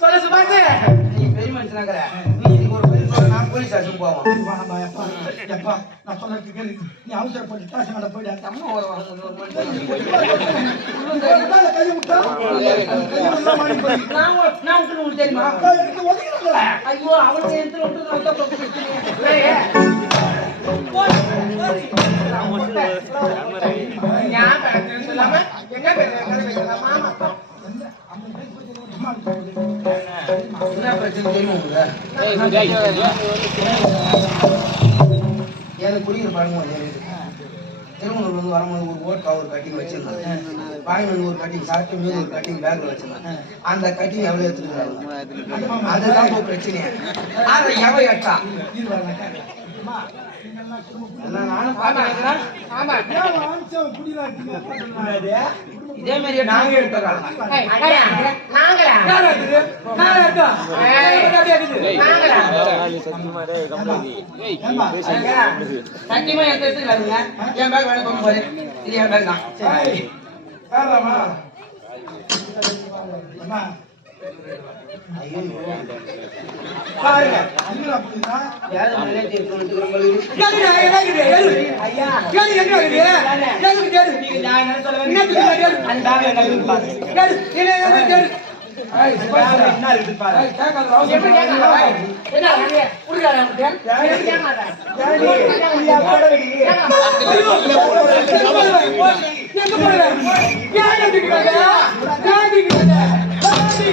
சொல்லு சுபாஷ். நீ பெரிய இதுக்கு ஒரு பெரிய நான் போலீஸ் ஸ்டேஷன் போவோம் எப்பா, நான் சொல்றது கேளு. நீ அவசரப்பட்டு ஸ்டேஷன் மேல போயிடாத. அம்மா ஒரு ஒரு ஒரு மனுஷன்? ஒரு மேல கை விட்டா, கை விட்டா மாறி போய். நான் விட்டு உங்களுக்கு தெரியுமா. ஐயோ அவளுக்கு எடுத்து விட்டு நான் என்ன பேசுறாங்க மாமா எனக்கு குடிக்கிற ஏழு இருக்கு. திருமணம் வந்து வரும்போது ஒரு ஓட்கா ஒரு கட்டிங் வாங்கி வந்து ஒரு கட்டிங் சாப்பிட்டு மீது ஒரு கட்டிங் பேக்ல வச்சிருந்தாங்க. அந்த கட்டிங் எவ்வளவு எடுத்துருக்காங்க? அதுதான் இப்போ பிரச்சனை அதை எவ எட்டா? இது மாதிரி நாங்க அடடா, நாங்களா சத்தியமா எடுத்து எடுத்துக்காதுங்க என் பேக் வேணும் கொண்டு போறேன் இது என் பேக் தான் ஐயோ பாருங்க. என்னடா புரியுதா? யாரும் முன்னாடியே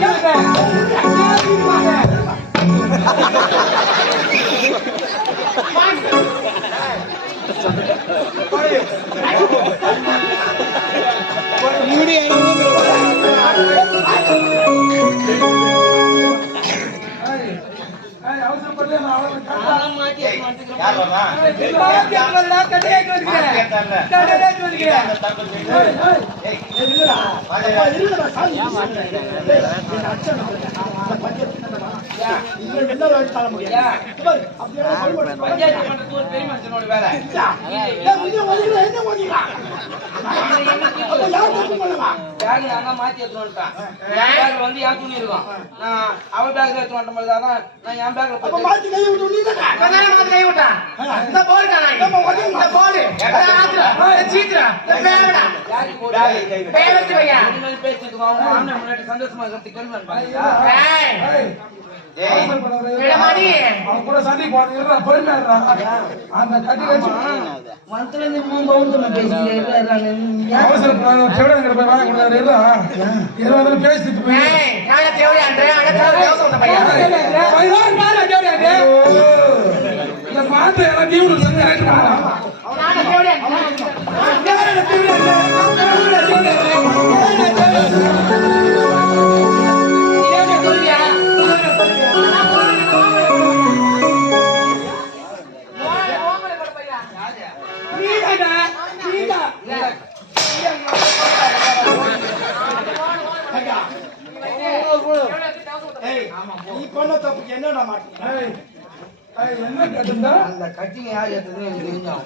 என்ன பஞ்சத்து வந்து என் துணி இருக்கும் நான் அவள் பேக்ல எடுத்து வந்த மாதிரி தான் நான் என் பேக்ல மாத்தி கை விட்டு கை விட்டான். இந்த. இந்த இந்த பேரடா. பேர் வச்சு. முன்னாடி பேசிட்டு முன்னாடி சந்தோஷமா இருக்கிறது கேள்வி பாருங்க நீ பண்ண தப்புக்கு என்னடா மாட்டீங்க என்ன கேட்டுண்டா அந்த கட்டிங்க யார் எடுத்ததுன்னு எனக்கு தெரிஞ்சோம்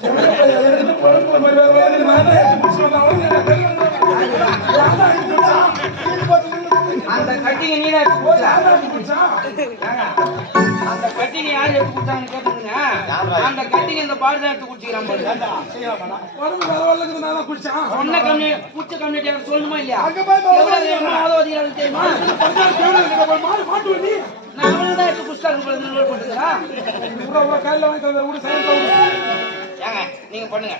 அந்த கட்டிங்க நீ தான் அந்த கட்டிங்க யார் எடுத்து கொடுத்தாங்கன்னு கேட்டு அந்த கட்டிங்க இந்த பாடு தான் எடுத்து குடிச்சிக்கிறான் உடம்பு பரவாயில்ல நான். சொன்ன கம்மி புச்ச கம்யூனிட்டி சொல்லணுமா இல்லையா அங்க போய் பா- எவ்வளவு எவ்வளவு உதவியாளர் தெரியுமா பஞ்சாயத்து எவ்வளவு இருக்குது? போய் மாடு மாட்டு வண்டி. நான் அவனுக்கு தான் எடுத்து குடிச்சாங்க போல போட்டுக்கிறேன் இவ்வளவு கையில வாங்கி தந்த, விடு, சைலண்டா விடு. ஏங்க நீங்க பண்ணுங்க